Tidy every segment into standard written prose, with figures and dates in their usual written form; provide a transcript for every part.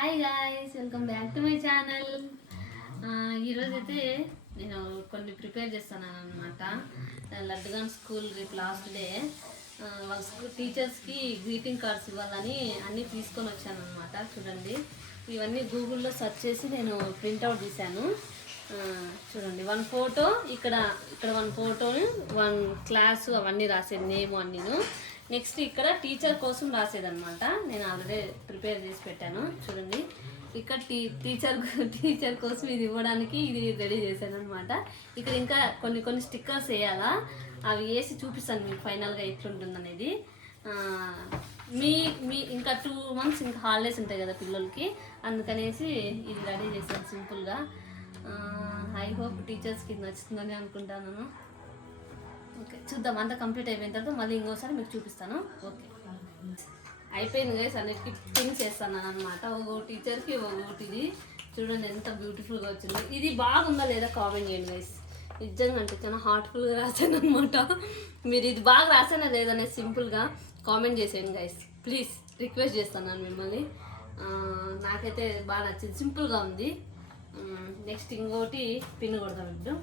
Hi guys, welcome back to my channel. ఈరోజైతే నేను కొన్ని ప్రిపేర్ చేస్తాను అనమాట. లడ్డుగాన్ స్కూల్ రేపు లాస్ట్ డే. వాళ్ళ స్కూల్ టీచర్స్కి గ్రీటింగ్ కార్డ్స్ ఇవ్వాలని అన్నీ తీసుకొని వచ్చాను అనమాట. చూడండి, ఇవన్నీ గూగుల్లో సెర్చ్ చేసి నేను ప్రింట్అవుట్ తీశాను. చూడండి, వన్ ఫోటో ఇక్కడ వన్ ఫోటోని, వన్ క్లాసు అవన్నీ రాసేది, నేమ్ అన్నీను. నెక్స్ట్ ఇక్కడ టీచర్ కోసం రాసేదనమాట. నేను ఆల్రెడీ ప్రిపేర్ చేసి పెట్టాను. చూడండి, ఇక్కడ టీచర్ కోసం ఇది ఇవ్వడానికి ఇది రెడీ చేశాను అనమాట. ఇక్కడ ఇంకా కొన్ని స్టిక్కర్స్ వేయాలా, అవి వేసి చూపిస్తాను మీకు ఫైనల్గా ఎట్లుంటుంది అనేది. మీ ఇంకా 2 months ఇంకా హాలిడేస్ ఉంటాయి కదా పిల్లలకి, అందుకనేసి ఇది రెడీ చేశాను సింపుల్గా. ఐ హోప్ టీచర్స్కి ఇది నచ్చుతుందని అనుకుంటాను. ఓకే, చూద్దాం. అంతా కంప్లీట్ అయిపోయిన తర్వాత మళ్ళీ ఇంకోసారి మీకు చూపిస్తాను. ఓకే, అయిపోయింది గైస్. అన్నిటికీ పిన్ చేస్తాను అనమాట. ఒక టీచర్కి ఒకటిది. చూడండి ఎంత బ్యూటిఫుల్గా వచ్చింది. ఇది బాగుందా లేదా కామెంట్ చేయండి గైస్. నిజంగా అంటే చాలా హార్ట్ఫుల్గా రాశాను అనమాట. మీరు ఇది బాగా రాసానా లేదనేది సింపుల్గా కామెంట్ చేసేయండి గైస్, ప్లీజ్. రిక్వెస్ట్ చేస్తున్నాను మిమ్మల్ని. నాకైతే బాగా నచ్చింది, సింపుల్గా ఉంది. నెక్స్ట్ ఇంకోటి పిన్ కొడతాం ఇప్పుడు.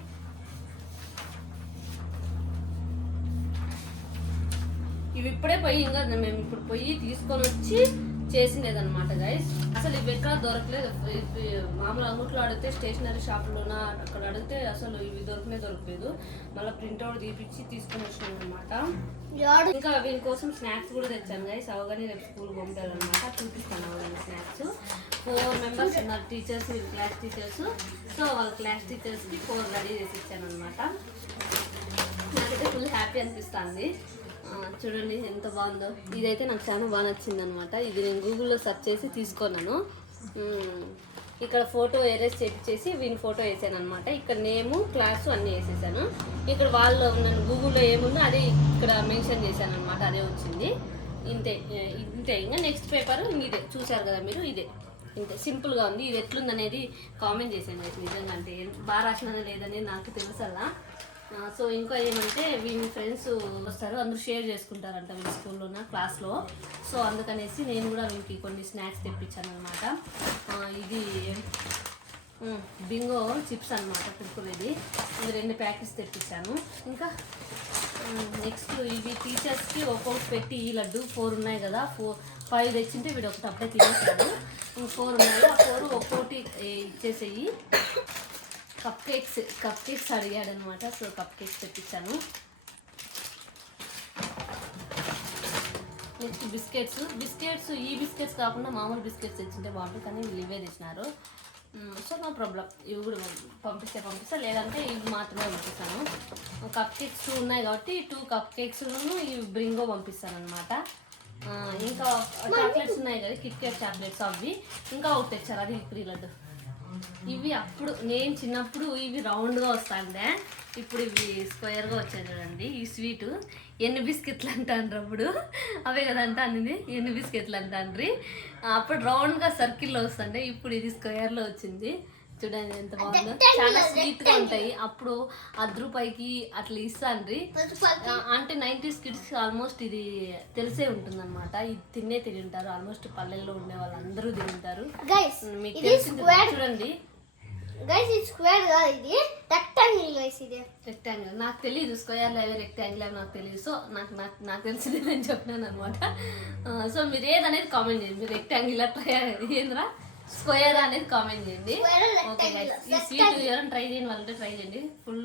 ఇవి ఇప్పుడే పోయి ఇంకా మేము ఇప్పుడు పోయి తీసుకొని వచ్చి చేసిండేదన్నమాట గైస్. అసలు ఇవి ఎక్కడ దొరకలేదు. మామూలు అంగుట్లో అడిగితే, స్టేషనరీ షాపులోన అక్కడ అడిగితే అసలు ఇవి దొరకలేదు. మళ్ళీ ప్రింట్అవుట్ తీపిచ్చి తీసుకొని వచ్చినాం అనమాట. ఇంకా వీని కోసం స్నాక్స్ కూడా తెచ్చాను గైస్. అవగానే రేపు స్కూల్ పంపారనమాట. చూపిస్తాను అవగానే స్నాక్స్. 4 members ఉన్నారు టీచర్స్, క్లాస్ టీచర్స్. సో వాళ్ళ క్లాస్ టీచర్స్కి 4 రెడీ చేసి ఇచ్చాను అనమాట. నాకైతే ఫుల్ హ్యాపీ అనిపిస్తుంది. చూడండి ఎంత బాగుందో. ఇదైతే నాకు చాలా బాగా నచ్చింది అనమాట. ఇది నేను గూగుల్లో సెర్చ్ చేసి తీసుకున్నాను. ఇక్కడ ఫోటో ఎరేజ్ చేసి వీని ఫోటో వేసాను అనమాట. ఇక్కడ నేము, క్లాసు అన్నీ వేసేసాను. ఇక్కడ వాళ్ళు నన్ను గూగుల్లో ఏముందో అదే ఇక్కడ మెన్షన్ చేశాను అనమాట. అదే వచ్చింది. ఇంతే. ఇంకా నెక్స్ట్ పేపర్ ఇదే చూసారు కదా మీరు. ఇదే ఇంతే సింపుల్గా ఉంది. ఇది ఎట్లుంది అనేది కామెంట్ చేసాను అయితే. నిజంగా అంటే బాగా రాసినా లేదనేది నాకు తెలుసు అలా. సో ఇంకా ఏమంటే వీళ్ళ ఫ్రెండ్స్ వస్తారు, అందరూ షేర్ చేసుకుంటారంట వీళ్ళ స్కూల్లోన క్లాస్లో. సో అందుకనేసి నేను కూడా వీళ్ళకి కొన్ని స్నాక్స్ తెప్పించాను అనమాట. ఇది బింగో చిప్స్ అనమాట, కుర్కురేది. ఇది 2 ప్యాకెట్స్ తెప్పించాను. ఇంకా నెక్స్ట్ ఇవి టీచర్స్కి ఒక్కొక్కటి పెట్టి ఈ లడ్డు 4 ఉన్నాయి కదా. 5 తెచ్చింటే వీడు ఒకటి అప్పుడే తినేసాడు. 4 ఉన్నాయి, ఆ 4 ఒక్కొక్కటి ఇచ్చేసేయి. కప్ కేక్స్ అడిగాడు అనమాట. సో కప్ కేక్స్ తెప్పించాను. నెక్స్ట్ బిస్కెట్స్ ఈ బిస్కెట్స్ కాకుండా మామూలు బిస్కెట్స్ తెచ్చింటే బాగుంటుంది, కానీ వీళ్ళు ఇవే తెచ్చినారు. సో నో ప్రాబ్లం, ఇవి కూడా పంపిస్తా, లేదంటే ఇవి మాత్రమే పంపిస్తాను. కప్ కేక్స్ 2 ఉన్నాయి కాబట్టి 2 కప్ కేక్స్ను ఇవి బ్రింగో పంపిస్తాను అనమాట. ఇంకా చాక్లెట్స్ ఉన్నాయి కదా, కిట్ క్యాట్ చాక్లెట్స్, అవి ఇంకా ఒకటి తెచ్చారు, అది ఫ్రీ లడ్డు. ఇవి అప్పుడు నేను చిన్నప్పుడు ఇవి రౌండ్గా వస్తాండే, ఇప్పుడు ఇవి స్క్వేర్గా వచ్చాయి చూడండి. ఈ స్వీటు ఎన్ని బిస్కెట్లు అంటాండ్రు అప్పుడు, అవే కదా అంటాను, ఎన్ని బిస్కెట్లు అంటాండ్రి. అప్పుడు రౌండ్గా సర్కిల్లో వస్తుండే, ఇప్పుడు ఇది స్క్వేర్లో వచ్చింది. చూడండి ఎంత బాగుందో. చాలా స్వీట్గా ఉంటాయి. అప్పుడు 10 రూపాయకి అట్లా ఇస్తాండ్రి. అంటే 90s కిడ్స్ ఆల్మోస్ట్ ఇది తెలిసే ఉంటుంది అనమాట. ఇది తిని ఉంటారు ఆల్మోస్ట్. పల్లెల్లో ఉండే వాళ్ళు అందరూ తిని ఉంటారు. మీకు తెలిసింది చూడండి. రెక్టాంగిల్ నాకు తెలియదు, స్క్వేర్ అవి రెక్టాంగిల్ అవి నాకు తెలియదు. సో నాకు తెలిసింది నేను చెప్పినాను అనమాట. సో మీరు ఏదనేది కామెంట్ చేయండి. మీరు రెక్టాంగిల్ అట్లా ఏంద్రా స్క్వేర్ అనేది కామెంట్ చేయండి. ఓకే గైస్, ఈ స్వీట్ ఎవరైనా ట్రై చేయండి, వాళ్ళంటే ట్రై చేయండి. ఫుల్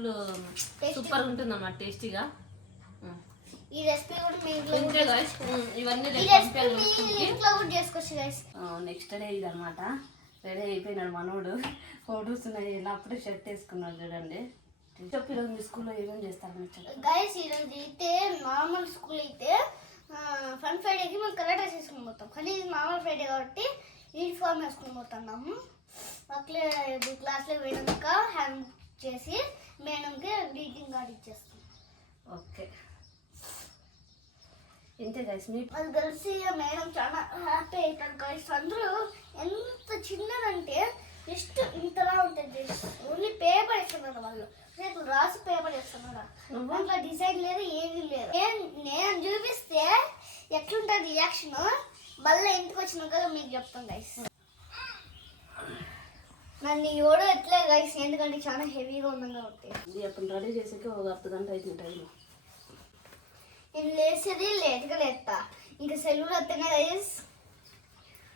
సూపర్ ఉంటుంది అన్నమాట, టేస్టీగా. ఇవన్నీ నెక్స్ట్ డే ఇది అనమాట. రెడీ అయిపోయినాడు మనోడు. ఫోటోస్ ఉన్నాయి, ఇలా అప్పుడే షర్ట్ వేసుకున్నాడు చూడండి. ఈరోజు మీ స్కూల్లో ఏమేమి చేస్తారు గైస్? ఈరోజు అయితే నార్మల్ స్కూల్ అయితే ఫన్ ఫ్రైడేకి మేము కలర్ డ్రెస్ వేసుకుని పోతాం, కానీ ఇది నార్మల్ ఫ్రైడే కాబట్టి యూనిఫామ్ వేసుకుని పోతున్నాము. అట్లే క్లాస్లో పోయినాక హ్యాండ్ చేసి మేడంకి గ్రీటింగ్ కార్డ్ ఇచ్చేస్తాం. ఓకే, ఇంతే గైస్. అది కలిసి మేడం చాలా హ్యాపీ అవుతారు గైస్. అందరూ ఎంత చిన్నదంటే జస్ట్ ఇంతలా ఉంటుంది. ఓన్లీ పేపర్ వేస్తున్నారు వాళ్ళు, రేపు రాసి పేపర్ వేస్తున్నారు. దాంట్లో డిజైన్ లేదు, ఏమీ లేదు. నేను చూపిస్తే ఎట్లుంటుంది రియాక్షన్ మళ్ళీ ఇంటికి వచ్చినాక మీకు చెప్తాను గైస్. నన్ను ఎవడో ఎట్లే గైస్, ఎందుకంటే చాలా హెవీగా ఉందని కాబట్టి. ఇది అప్పుడు రెడీ చేసాక ఒక అర్ధ గంట అవుతుంది టైం. నేను లేచేది లేట్గా లేస్తా, ఇంకా సెలవులు వస్తాయి గైస్.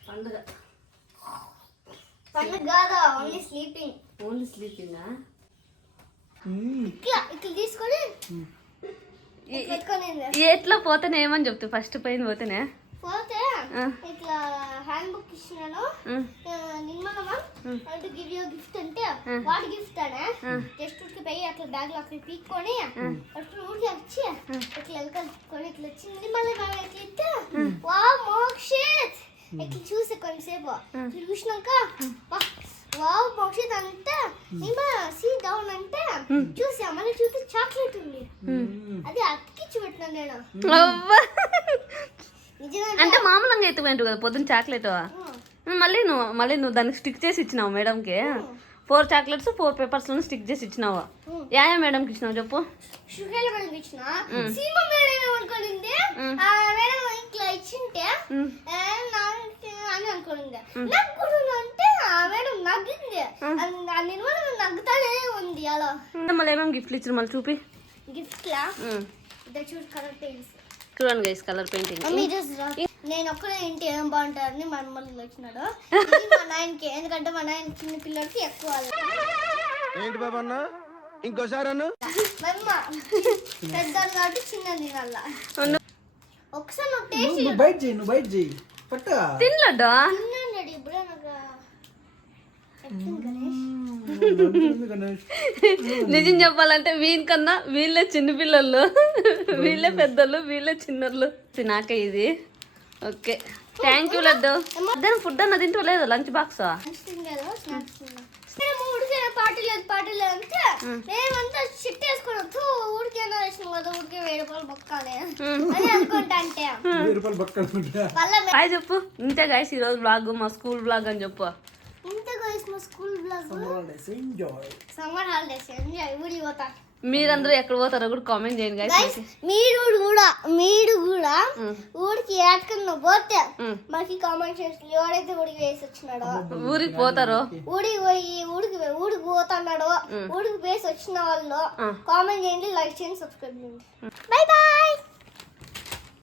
పండుగ కాదా, ఓన్లీ స్లీపింగ్. ఓన్లీ స్లీపింగా? ఇట్లా ఇట్లా తీసుకొని ఎట్లా పోతేనే ఏమని చెప్తా? ఫస్ట్ పైన పోతేనే పోతే ఇట్లా హ్యాండ్ బుక్ ఇచ్చినాను నిమ్మలమా అంటే గివ్ యూ గిఫ్ట్ అంటే వాడి గిఫ్ట్ అనే జస్ట్ ఊరికి పోయి అట్లా బ్యాగ్ లో అక్కడ పీక్కొని అట్లా ఊరికి వచ్చి ఇట్లా వెనకాలని ఇట్లా వచ్చింది మళ్ళీ మనం ఇట్లా ఇస్తే వా మోక్షిత్ ఇట్లా చూసి కొంచెంసేపు చూసినాక వావ్ మోక్షిత్ అంటే నిమ్మ సీ డౌన్ అంటే చూసా మళ్ళీ చూస్తే చాక్లెట్ ఉంది, అది అతికిచ్చి పెట్టినా నేను. అంటే మామూలుగా ఎత్తుకుంటావు కదా పొద్దున్న చాక్లెట్, మళ్ళీ నువ్వు దానికి స్టిక్ చేసి ఇచ్చినావు మేడంకి. 4 చాక్లెట్స్ 4 పేపర్స్ స్టిక్ చేసి ఇచ్చినావు. యా మేడంకి ఇచ్చినావు చెప్పు? షుగర్ మేడం ఇచ్చిన, సీమ మేడం ఏమనుకోనింది మేడం ఇట్లా ఇచ్చింటే అని అనుకోనింది. నగ్గుడు అంటే మేడం నగ్గింది, నేను నగ్గుతానే ఉంది అలా. మళ్ళీ ఏమేమి గిఫ్ట్లు ఇచ్చారు మళ్ళీ చూపి? గిఫ్ట్లా చూడు కలర్ పెయింట్స్ చూడండి గైస్, కలర్ పెయింటింగ్. నేను ఒక్కడే ఇంటి ఏం బాగుంటారని మా అమ్మలు వచ్చినాడు మా నాయనకి, ఎందుకంటే మా నాయన చిన్న పిల్లలకి ఎక్కువ. ఏంటి బాబా అన్న ఇంకోసారి అన్న పెద్దది కాబట్టి చిన్నది తినాల. ఒకసారి నువ్వు టేస్ట్ నువ్వు బయట చేయి పట్టా తినలడ్డా తిన్నాడు ఇప్పుడే నాకు. నిజం చెప్పాలంటే వీనికన్నా వీళ్ళే చిన్నపిల్లలు, వీళ్ళే పెద్దలు, వీళ్ళే చిన్నోళ్ళు. నాకే ఇది ఓకే. Thank you laddu. మధ్యాహ్నం ఫుడ్ అన్న తింటూ లేదు లంచ్ బాక్స్? పార్టీ లేదు అంటే మేమంతా షిట్ వేసుకోవద్దు, ఊరికే వేసినాం కదా, ఊరికే 1000 రూపాయలు బొక్కాలి అని అనుకుంటా. అంటే హాయ్ చెప్పు. ఇంతే గైస్ ఈరోజు బ్లాగ్, మా స్కూల్ బ్లాగ్ అని చెప్పు. ఇంత గైస్ మా school blog summer holidays enjoy. ఊరికి పోతా. మీరందరూ ఎక్కడ పోతారో కూడా కామెంట్ చేయండి గైస్. మీరు కూడా ఊరికి ఏటకన్నా పోతే మాకు కామెంట్ చేసి ఎవరైతే ఊరికి వేసి వచ్చినాడో, ఊరికి పోతారో, ఊరికి పోయి ఊరికి పోతున్నాడో, ఊరికి వేసి వచ్చిన వాళ్ళు కామెంట్ చేయండి, లైక్ చేయండి, సబ్స్క్రైబ్ చేయండి. Bye bye.